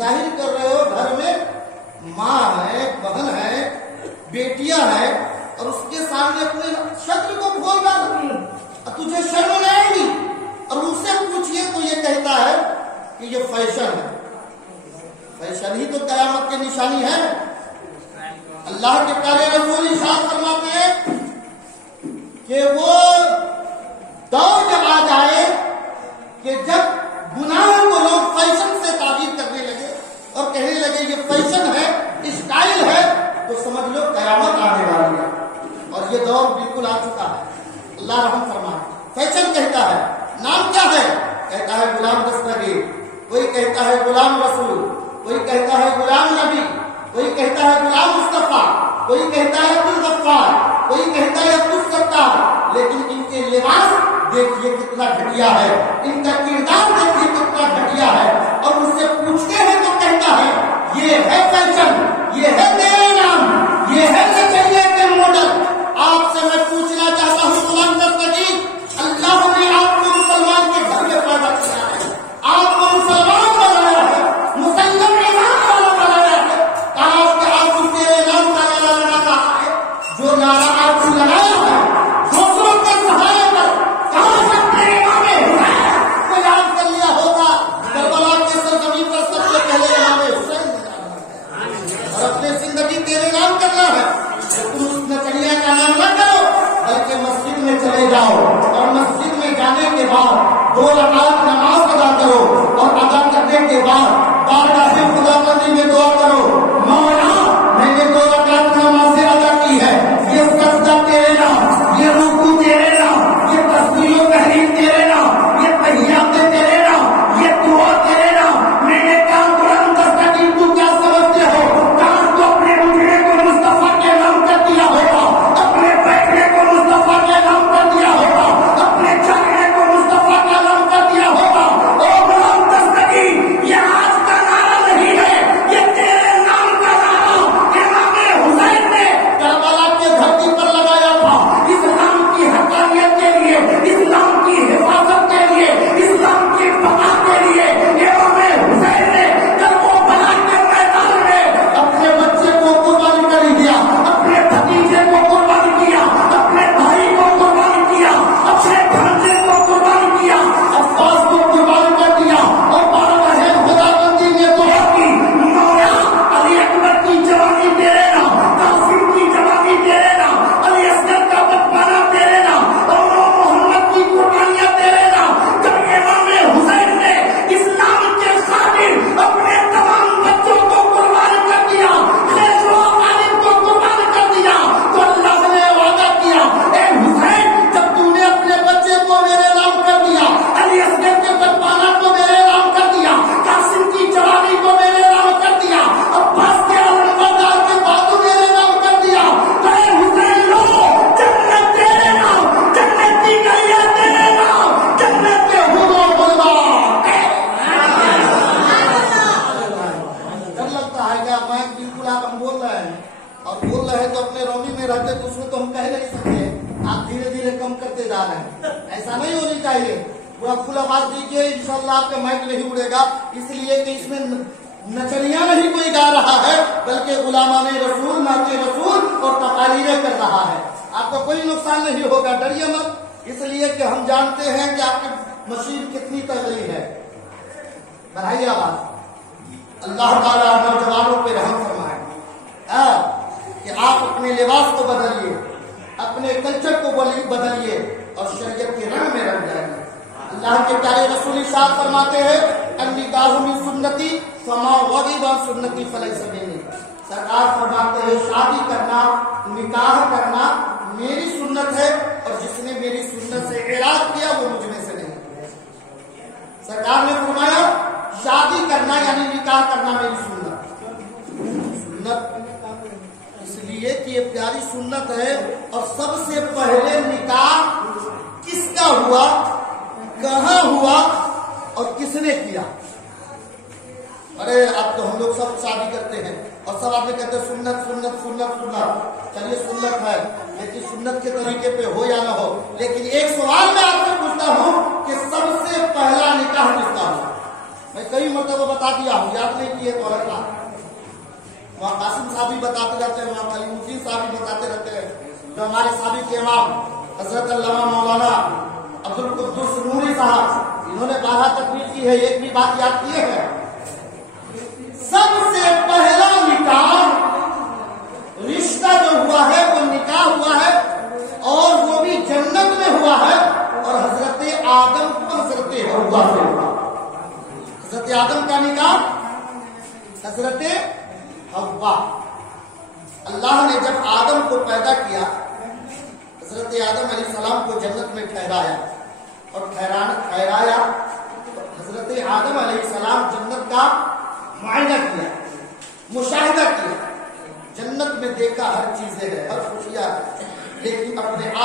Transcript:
ظاہر کر رہے ہو گھر میں ماں ہے، بہن ہے، بیٹیاں ہے، اور اس کے سامنے اپنے شکل کو بھول ڈالا اور تجھے شرم نہیں آئے گی، اور ان سے پوچھئے تو یہ کہتا ہے کہ یہ فیشن ہے۔ فیشن ہی تو قیامت کی نشانی ہے۔ اللہ کے پیارے رسول ارشاد فرماتے ہیں کہ وہ دور جب آ جائے کہ جب گناہ کو لوگ فیشن سے تعبیر کرنے لگے اور کہنے لگے یہ فیشن ہے، اسٹائل ہے، تو سمجھ لو قیامت آنے والی ہے، اور یہ دور بالکل آ چکا ہے۔ اللہ رحم فرمائے۔ فیشن کہتا ہے، نام کیا ہے؟ کہتا ہے غلام دستگیر، کوئی کہتا ہے غلام رسول، کوئی کہتا ہے غلام نبی، کوئی کہتا ہے غلام مصطفیٰ، کوئی کہتا ہے عبدالغفار، کوئی کہتا ہے عبدالستار، لیکن ان کے لباس دیکھیے کتنا گھٹیا ہے، ان کا کردار دیکھیے کتنا گھٹیا ہے، اور ان سے پوچھتے ہیں تو کہتا ہے یہ ہے فیشن، یہ ہے میرا نام، یہ ہے نظریے کے ماڈل۔ آپ سے میں پوچھنا چاہتا ہوں غلام دستگیر، اللہ نے آپ کو مسلمان کے گھر میں پیدا کیا ہے، آپ کو مسلمان بنایا ہے، مسلم ایمان والا بنایا ہے، کہاں کہ آپ کو تیرے نام کا نعرہ لگانا ہے، جو نعرہ آپ کو لگایا ہے دوسروں کے سہارے پر، کہاں سے تیرے امام حسین کو یاد کر لیا ہوگا؟ کربلا کے سرزمین پر سب سے پہلے امام حسین اور اپنی زندگی تیرے نام کرنا ہے، تم اس نظریہ کا نام نہ کرو، بلکہ مسجد میں چلے جاؤ اور مسجد میں جانے کے بعد 2 رکعت نماز ادا کرو، اور ادا کرنے کے بعد بارگاہ خدا بندی میں دعا کرو، مولا میں نے 2 رکعت نمازیں ادا کی ہے، یہ سجدہ تیرے نام، یہ رکوع تیرے نام، یہ تسبیح و تحلیل تیرے نام، یہ تحیات تیرے نام، یہ دعا تیرے نام، میں نے کام قرآن دستگیر تو کیا سمجھتے ہو؟ کام کو اپنے اٹھنے کو مصطفیٰ کے نام کر دیا ہوگا، اپنے بیٹھنے کو مصطفیٰ کے نام کر دیا ہوگا، اپنے جاگنے کو مصطفیٰ کا نام کر دیا ہوگا۔ او غلام دستگیر، یہ آج کا نعرہ نہیں ہے، یہ تیرے نام کا نعرہ امام حسین نے کربلا کے دھرتی پر لگایا تھا، اسلام کی حقانیت کے لیے، اسلام کی حفاظت کے لیے، اسلام کی بقا کے لیے۔ امام حسین نے کربلا کے میدان میں اپنے بچے کو قربان کر دیا، اپنے بھتیجے کو قربان کیا، اپنے بھائی کو قربان کیا، اپنے بھانجے کو قربان کیا، عباس کو قربان کر دیا، اور بارگاہ خدا بندی میں دعا کی، مولا علی اکبر کی جوانی تیرے نام، قاسم کی جوانی تیرے نام، علی اصغر کا بچپنا تیرے نام، اور محمد کی قربانیاں تیرے نام۔ جب امام حسین نے اسلام کے خاطر اپنے تمام بچوں کو قربان کر دیا، خیز و غالب کو قربان کر دیا، تو اللہ نے وعدہ کیا، اے حسین جب تم نے اپنے بچے کو میرے نام کر دیا، علی اصغر کے بچپنا کو میرے نام کر دیا، قاسم کی جوانی کو میرے نام کر دیا، عباس کے علمبردار کے باتوں میرے نام کر دیا، تو اے حسین لو جنت تیرے نام، جنت کی گلیاں تیرے نام، جنت کے حور و غلمان۔ ڈر لگتا ہے کہ میں بالکل آپ ہم بول رہے ہیں اور بول رہے ہیں تو اپنے رومی میں رہتے تو اس میں تو ہم کہہ نہیں سکتے، آپ دھیرے دھیرے کم کرتے جا رہے ہیں، ایسا نہیں ہونی چاہیے۔ پورا کھل آواز دیجیے، انشاءاللہ آپ کا مائک نہیں اڑے گا، اس لیے کہ اس میں نچریاں نہیں کوئی گا رہا ہے، بلکہ غلامان رسول، نعت رسول اور تقاریریں کر رہا ہے۔ آپ کو کوئی نقصان نہیں ہوگا، ڈریے مت، اس لیے کہ ہم جانتے ہیں کہ آپ کی مشین کتنی تگڑی ہے۔ بڑھائیے آواز۔ اللہ تعالیٰ نوجوانوں پہ رحم فرمائے کہ آپ اپنے لباس کو بدلیے، اپنے کلچر کو بدلیے اور شریعت کے رنگ میں رنگ جائیے۔ اللہ کے پیارے رسول ارشاد فرماتے ہیں النکاح من سنتی فما غضب عن سنتی فلیس منی۔ سرکار فرماتے ہیں شادی کرنا، نکاح کرنا میری سنت ہے، اور جس نے میری سنت سے اعراض کیا وہ مجھ میں سے نہیں۔ سرکار نے فرمایا شادی کرنا یعنی نکاح کرنا میری سنت اس لیے کہ یہ پیاری سنت ہے، اور سب سے پہلے نکاح کس کا ہوا، کہاں ہوا اور کس نے کیا؟ ارے اب تو ہم لوگ سب شادی کرتے ہیں اور سب آپ کہتے ہیں سنت سنت سنت سنت، چلیے سنت ہے لیکن سنت کے طریقے پہ ہو یا نہ ہو، لیکن ایک سوال میں آپ سے پوچھتا ہوں کہ سب سے پہلا نکاح کس کا ہوا؟ میں کئی مرتبہ بتا دیا ہوں، یاد نہیں کیے تو الگ بات۔ وہاں قاسم صاحب بھی بتاتے رہتے ہیں، وہاں کلیم الدین صاحب بھی بتاتے رہتے ہیں، جو ہمارے سابق امام حضرت علامہ مولانا عبد القدوس نوری صاحب، انہوں نے 12 تقریر کی ہے، ایک بھی بات یاد کیے ہیں۔ سب سے پہلا نکاح رشتہ جو ہوا ہے وہ نکاح ہوا ہے، اور وہ بھی جنت میں ہوا ہے، اور حضرت آدم کو حضرت حوا سے ہوا۔ حضرت آدم کا نکاح حضرت حوا۔ اللہ نے جب آدم کو پیدا کیا، حضرت آدم علیہ السلام کو جنت میں ٹھہرایا، اور ٹھہرایا تو حضرت آدم علیہ السلام جنت کا معائنہ کیا، مشاہدہ کیا، جنت میں دیکھا ہر چیزیں ہے، ہر خوشیاں ہے، لیکن اپنے